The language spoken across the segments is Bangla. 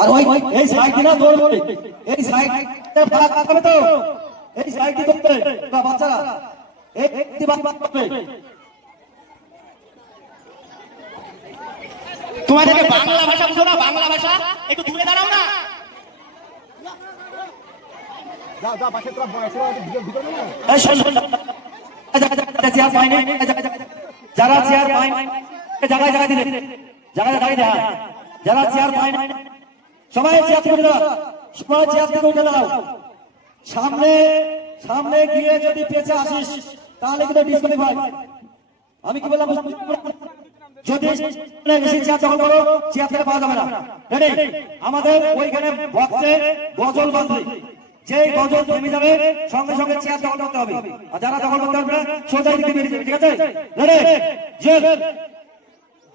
আর ওই এই সাইড না দৌড়বে, এই সাইডটা ফাঁকা থাকবে তো, এই সাইডটি করবে বাচ্চারা, এই একটি বাচ্চা করবে। তোমাদেরকে বাংলা ভাষা বুঝো না? বাংলা ভাষা একটু দূরে দাঁড়াও না। যারা চেয়ার পায় জায়গায় জায়গায় দিলে, জায়গায় জায়গায় দেয়, যারা চেয়ার পায় সবাই চেয়ার থেকে উঠে দাঁড়াও, সবাই চেয়ার থেকে উঠে দাঁড়াও। সামনে সামনে গিয়ে যদি পেছে আসিস তাহলে কিন্তু ডিসকোয়ালিফাই। আমি কি বললাম? যদি বেশি চেয়ার দখল করো চেয়ার থেকে পাওয়া যাবে না। রেডি? আমাদের ওইখানে বক্সে গজল বাঁধবে, যে গজল থেমে যাবে সঙ্গে সঙ্গে চেয়ার দখল করতে হবে, আর যারা দখল করতে হবে সোজা দিকে বেরিয়ে যাবে। ঠিক আছে? রেডি?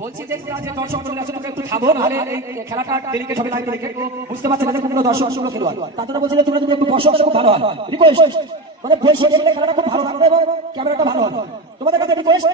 বলছি যে দর্শক একটু থামো, নাহলে এই খেলাটা ডেলিকেট হবে, লাইভ ডেলিকেট বুঝতে পারছেন না কোন দর্শক সঙ্গে খেলোয়াড়। তার জন্য বলছি যে তোমরা যদি একটু বসো খুব ভালো হয়। রিকোয়েস্ট, মানে বসে দেখলে খেলাটা খুব ভালো লাগবে এবং ক্যামেরাটা ভালো হবে। তোমাদের কাছে রিকোয়েস্ট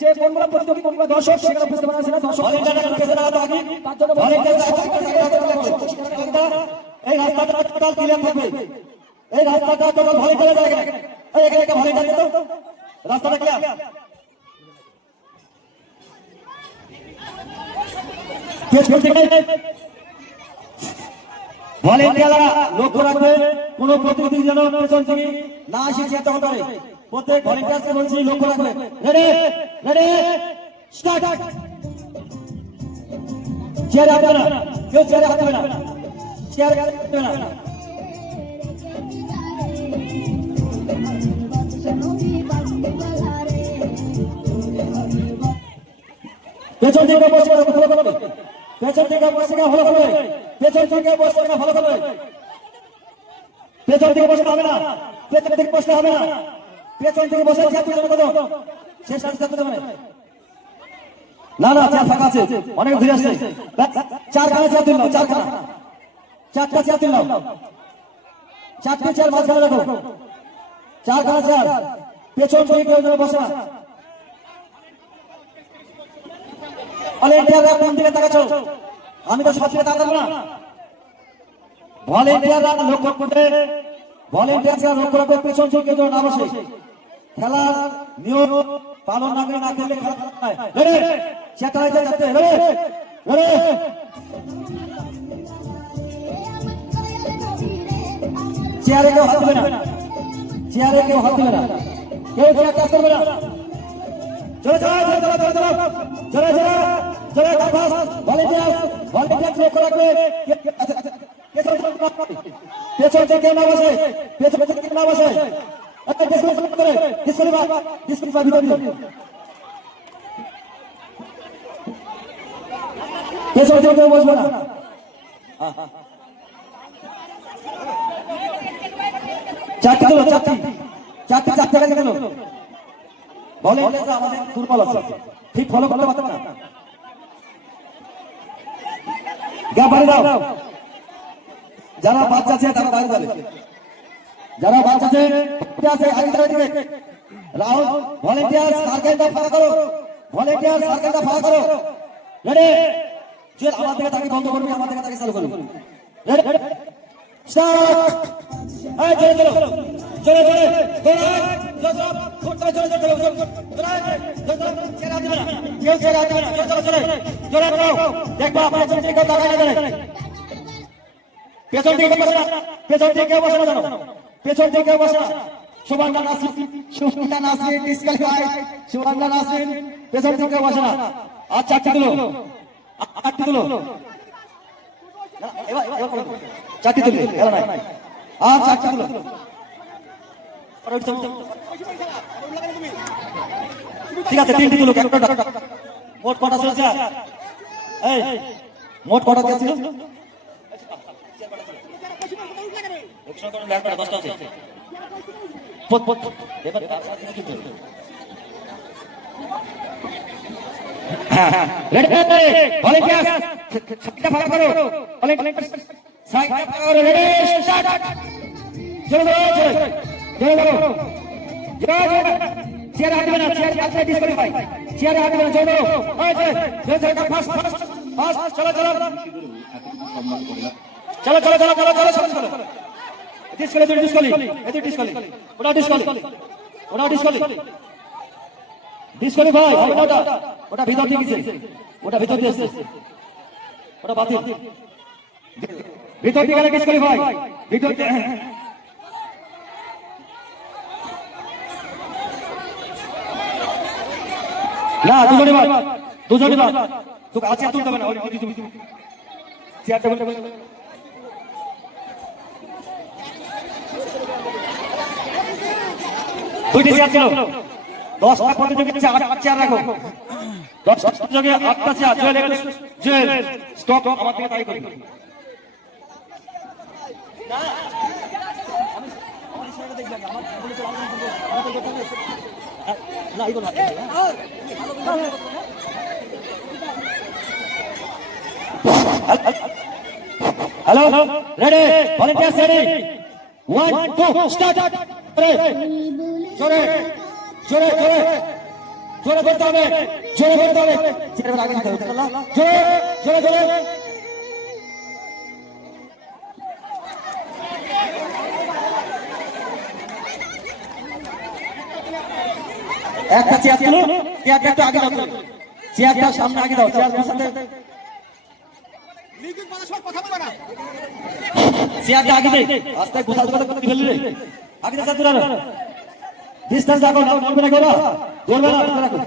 যে কোনগুলো প্রতিযোগী কোনগুলো দর্শক সেগুলো বুঝতে পারছেন না, দর্শক তার জন্য এই রাস্তাটা টোটাল ক্লিয়ার থাকবে, এই রাস্তাটা টোটাল ভালো করে যায়, এই এখানে ভালো করে তো রাস্তাটা ক্লিয়ার। ভলেন্টিয়াররা লক্ষ্য রাখবে কোন প্রতিনিধি যেন পেছন থেকে না আসে চেষ্টা করে। প্রত্যেক ভলেন্টিয়ারকে বলছি লক্ষ্য রাখবে। রেডি? রেডি? স্টার্ট। চেয়ারে হাত দেবে না, কেউ চেয়ারে হাত দেবে না, চেয়ারে হাত দেবে না। পেছন থেকে বসে ভালো করবে, পেছন থেকে বসে ভালো করবে, পেছন থেকে বসে ভালো করবে, পেছন থেকে বসতে হবে না, পেছন থেকে বসতে হবে না, পেছন থেকে বসে শেষ না না চেয়ার ফাঁকা আছে, অনেক ঘুরে আসছে। চারখানা চেয়ার তুললাম, চারটা চেয়ার তুললাম, চারটে চেয়ার মাঝখানে রাখো, চারখানা চেয়ার, পেছন থেকে কেউ যেন বসে না। ভলেন্টিয়াররা কোন দিকে তাকাচ্ছ? আমি তো সব দিকে তাকাবো না। ভলেন্টিয়াররা লক্ষ্য করবে, ভলেন্টিয়াররা লক্ষ্য রাখবে পেছন থেকে কেউ না বসে। খেলার নিয়ম পালন না করে না খেললে খেলা হয়। রেডি? চেষ্টা যাচ্ছে। রেডি? রেডি? চেয়ারে কেউ হাত দেবে না, চেয়ারে কেউ হাত দেবে না, কেউ চেয়ার কাজ করবে না। চলে চলো চলে চলো চলে চলো চলে চলো চলে কাফাস ভলেন্টিয়ার লক্ষ্য রাখবে পেছন থেকে না বসে, পেছন থেকে না বসে, পেছন থেকে বসবে না। চারটি দিল, চারটি চারটি চারটে লেগে দিল। ভলেন্টিয়াররা আমাদের দুর্বল আছে, ঠিক ফলো করতে পারতেন না। গ্যাপ বাড়ি দাও, যারা বাচ্চা আছে তারা বাইরে যাবে, যারা বাচ্চা আছে আগে দিকে রাহুল। ভলেন্টিয়ার সার্কেলটা ফাঁকা করো, ভলেন্টিয়ার সার্কেলটা ফাঁকা করো। রেডি? যে আমার দিকে তাকে বন্ধ করবে, আমার দিকে তাকে চালু করবে। রেডি? স্টার্ট। এই চলে চলো চলে চলে পেছন থেকে বসে না, পেছন থেকে বসে না, পেছন থেকে বসে না। সুবর্ণা নাসরিন ডিসকালিফাই, সুবর্ণা নাসরিন পেছন থেকে বসে না। আর চারটি দিল, আটটি দিল, চারটি দিল, খেলা নাই। আর চারটি দিল, ঠিক আছে তিনটি দিল। মোট কটা চলছে? এই মোট কটা ছিল? চেয়ারে হাঁটবে না, চেয়ারে ডিসকোয়ালিফাই, চেয়ারে হাঁটবে না। ফাস্ট চলো চলো চলো চলো চলো চলো চলো সব চলো ডিসকালি তুই ডিসকালি এতে ডিসকালি ওটা ডিসকালি ওটা ডিসকালি ডিসকালি ভাই হবে না ওটা ভিতর দিয়ে গেছে ওটা ভিতর দিয়ে এসেছে ওটা বাতিল ভিতর দিয়ে গেলে ডিসকালি ভাই ভিতর দিয়ে না দুজনে বাদ তোকে আছে তুলতে হবে না ওই তুমি চেয়ারটা বলতে দুইটি চেয়ার ছিল 10টা প্রতিযোগিতা 8 চেয়ার রাখো 10 প্রতিযোগী 8টা চেয়ার জুয়েল স্টপ আমার থেকে তাই করি hello ready volunteers ready 1 2 start जोरे जोरे जोरे जोरे बोलते হবে जोरे बोलते হবে চেয়ারের আগে নিতে হবে जोरे जोरे जोरे একটা চেয়ার তুলো চেয়ারটা একটু আগে দাও চেয়ারটা সামনে আগে দাও চেয়ার বসাতে চেয়ারটা আগে দে আস্তে গোছাতে কথা কি ফেললি রে আগে দে তুই ডিসটেন্স রাখো না বলবে না কেন বলবে না রাখো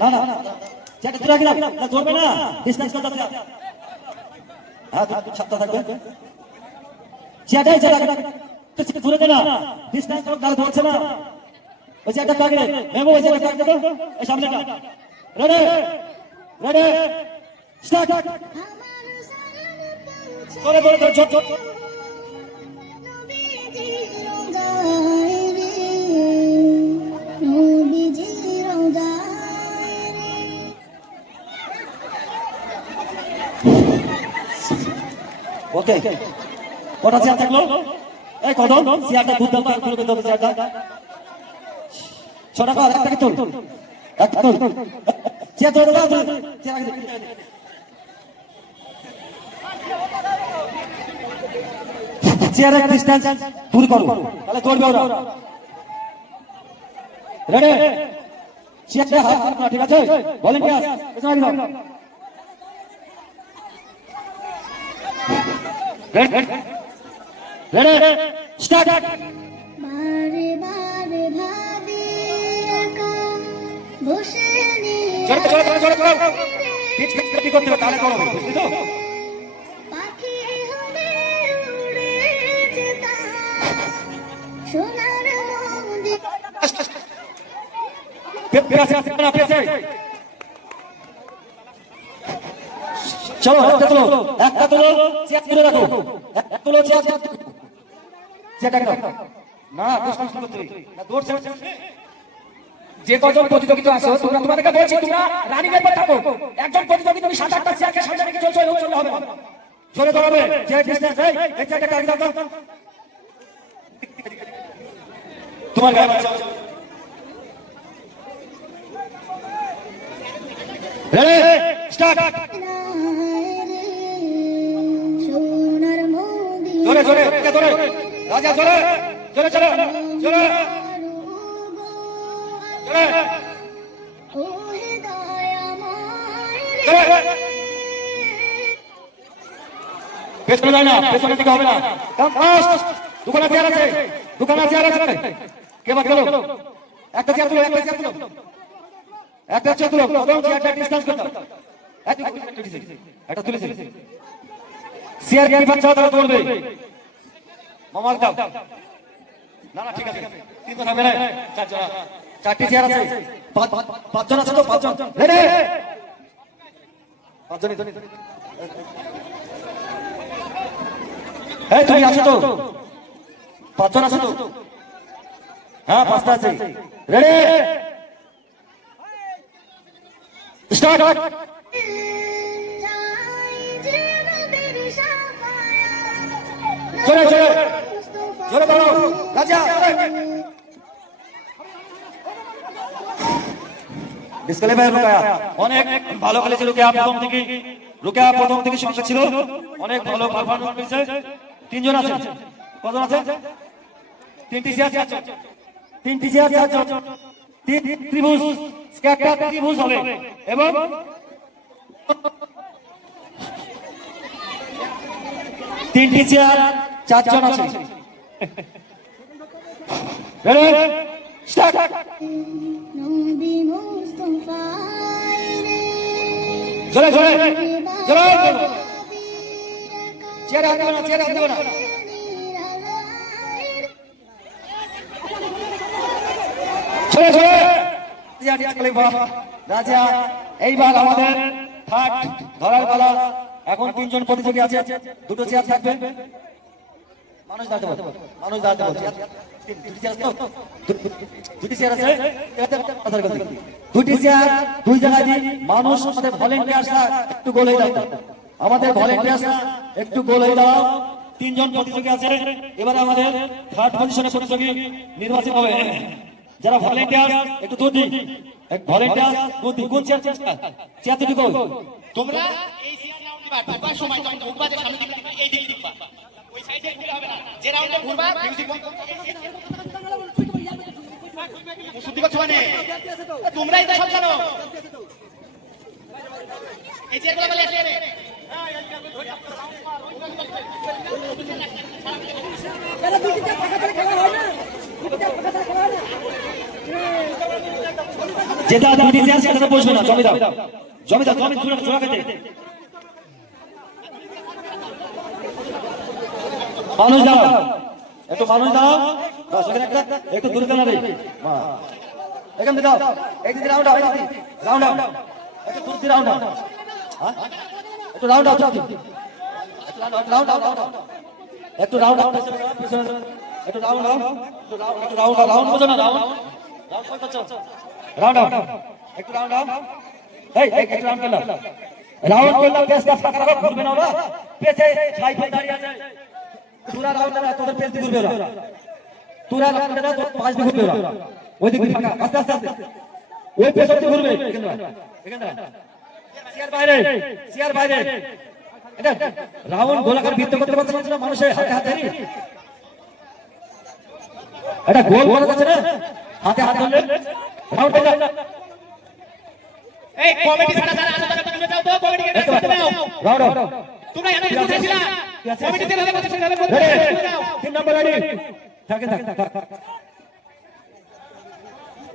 না না চেয়ারটা তুই আগে দাও না ধরবে না ডিসটেন্স কথা দাও হ্যাঁ ছাত্র থাকবে চেয়ারটাই চেয়ার আগে তো ধরে দে না ডিসটেন্স করো গাল ধরছে না ওই চেয়ারটা আগে মেমো ওই চেয়ারটা আগে দাও এই সামনেটা রেডি রেডি স্টার্ট করে বলে তো ছোট ছোট ওকে কটা চেয়ার থাকলো এই কদম চেয়ারটা দুধ দাও আর খুলে দাও চেয়ারটা ছটা কর একটাকে তোল একটা তোল চেয়ার ধরে দাও চেয়ার আগে চেয়ারের ডিসটেন্স দূর করো তাহলে দৌড়বে ওরা রেডি চেয়ারটা হাত না ঠিক আছে ভলান্টিয়ার পেছনে দাও রেডি স্টার্ট বারে বারে ভাবি একা বসে চলো চলো চলো চলো পিচ পিচ কি করতে হবে তাহলে করো বুঝলি তো পাখি হবে উড়ে যেতা সোনার নদী পেছে না পেছে চলো একটা তুলো চেয়ার তুলে রাখো একটা তুলো চেয়ার চেয়ারটা দাও না ডিসটেন্স করতে না দৌড় যে কজন প্রতিযোগিতা আছো তোমরা তোমাদেরকে বলছি তোমরা রানিং এর পর থাকো একজন প্রতিযোগী তুমি 7-8টা চেয়ারকে সামনে রেখে চলছো এরকম চললে হবে না জোরে দৌড়াবে যে ডিসটেন্স এই চেয়ারটা আগে দাও তোমার গায়ে বাচ্চা রেডি স্টার্ট সোনার নদী জোরে জোরে জোরে রাজা জোরে জোরে চলো জোরে জোরে ও হৃদয়ময় জোরে পেছনে যায় না পেছনে দিকে হবে না কাম ফাস্ট দোকানে চেয়ার আছে কে বাদ গেল একটা চেয়ার তুলো একটা চেয়ার তুলো কদম চেয়ারটা ডিসটেন্স করতে একটা তুলেছে চেয়ার কি বাচ্চা তারা দৌড়বে মামার দাও না না ঠিক আছে তিনজন হবে না চারটি চেয়ার আছে পাঁচজন আছে তো পাঁচজন রেডি পাঁচজনই এই তুমি আছো তো পাঁচজন আছে তো হ্যাঁ পাঁচটা আছে রেডি স্টার্ট জোরে জোরে জোরে বলো রাজা ডিসক্লেমার রুকায়া অনেক ভালো খেলেছে রুকায়া প্রথম থেকে সংখ্যা ছিল অনেক ভালো পারফরম্যান্স করেছে তিনজন আছে কজন আছে তিনটি চেয়ার তিন ত্রিভুজ স্ক্যাটার ত্রিভুজ হবে এবং তিনটি চেয়ার চারজন আছে রেডি স্টার্ট নবী মুস্তাফায় রে জোরে জোরে জোরে নিরালায় চেয়ার হাতে না জোরে জোরে রাজা এইবার আমাদের থার্ড ধরার পালা এখন তিনজন প্রতিযোগী আছে দুটো চেয়ার থাকবে মানুষ দাঁড়াতে বলছে দুটি চেয়ার আছে দুটি চেয়ার দুই জায়গায় দিই মানুষ আমাদের ভলেন্টিয়ার্সরা একটু গোল হয়ে দাও আমাদের ভলেন্টিয়ার্সরা একটু গোল হয়ে দাও তিনজন প্রতিযোগী আছে এবারে আমাদের থার্ড পজিশনে প্রতিযোগী নির্বাচিত হবে যারা ভলেন্টিয়ার একটু দূর দিন এক ভলেন্টিয়ার দূর দিন কোন চেয়ার দুটি গোল তোমরা এই সিরিয়াল রাউন্ড দিবা ঢোকার সময় যখন ঢুকবা যে সামনে দিকে এই দিকে দিবা ওই সাইডে ঘুরে হবে না যে রাউন্ডে ঘুরবা মিউজিক বন্ধ করে মুসুদ্দি করছো মানে তোমরাই তো সব জানো এই চেয়ারগুলো বলে আসলে যেটা দুটি চেয়ার সেটা বসবে না জমি চূড়া খেতে মানুষ দাও একটু মানুষ দাও একটু দূরে দাও এখান থেকে দাও এই দিকে রাউন্ড একটু দূর দিয়ে রাউন্ড একটু রাউন্ড একটু রাউন্ড বোঝো না রাউন্ড একটু রাউন্ড একটু রাউন্ড করলাম পেছটা ফাঁকা রাখো ঘুরবে না ওরা পেছে ছাই ফাই দাঁড়িয়ে আছে তুরা রাউন্ড না তোদের পেছ দিয়ে ঘুরবে ওরা তুরা রাউন্ড না তোর পাঁচ দিয়ে ঘুরবে ওরা ওই দিকে ফাঁকা আস্তে আস্তে ওই পেছ দিয়ে ঘুরবে এখানে চেয়ার বাইরে এটা রাউন্ড গোলাকার বৃত্ত করতে পারছে না মানুষের হাতে এটা গোল করা যাচ্ছে না হাতে ধরলে রাউন্ড হয়ে যায় এই কমিটি ছাড়া আসো তারা তুমি যাও তো কমিটিকে দেখতে দাও রাউন্ড তোমরা এত কিছু ছিলা কমিটিতে ভালো কথা শুনে যাবে যাও তিন নম্বর রেডি থাক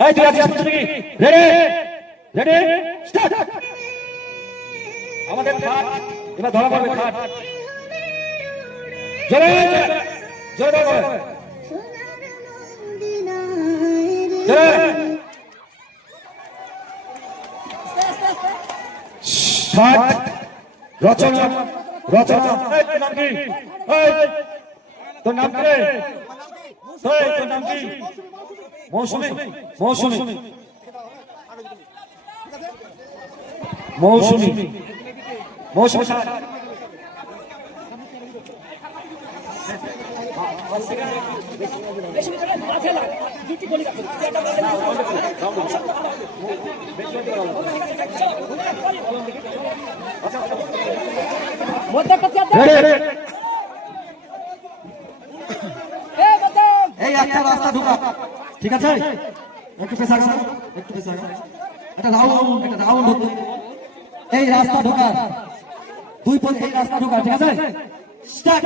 এই তুই আছিস প্রতিযোগী রেডি স্টার্ট আমাদের খাট এবার ধরা পড়বে খাট জোরে জোরে সোনার মদিনায় রে জোরে খাট রচনা এই তোর নাম কি তোর নাম কি মৌসুমী এই একটা রাস্তা ঢোকা ঠিক আছে একটু পেছা একটা রাউন্ড হতো এই রাস্তা ঢোকা দুই পথে এই রাস্তা ঢোকা ঠিক আছে স্টার্ট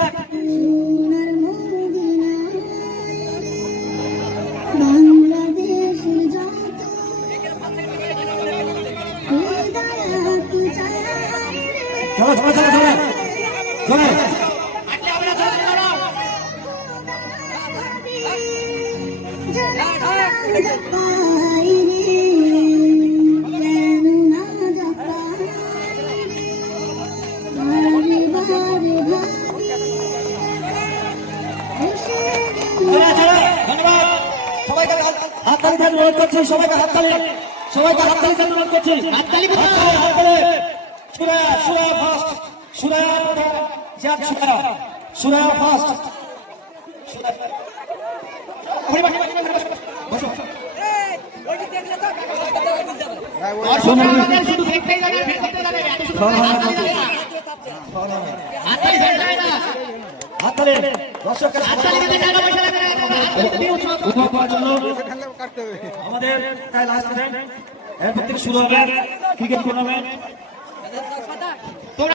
সোনার মদিনায় রে বাংলাদেশের যত হৃদয়াত চায় রে চলো আটলে হবে না চলো দাঁড়াও ধন্যবাদ সবাইকে হাততালি দিয়ে অনুরোধ করছি সবাইকে হাততালি দিয়ে অনুরোধ করছি হাততালি সুরায়া ফার্স্ট সুরায়া ফার্স্ট বসো দর্শকরা আমাদের শুধু দেখতেই যাবে, ভিড় করতে যাবে, এত শুধু হাততালি যাবে না। হাততালি যাবে না। হাততালি দর্শকের হাততালি দিতে টাকা পয়সা লাগবে না, হাততালি দিতে উৎসব। উদ্ভব করার জন্য আমাদের তাই লাস্ট এরপর থেকে শুরু হবে ক্রিকেট টুর্নামেন্ট।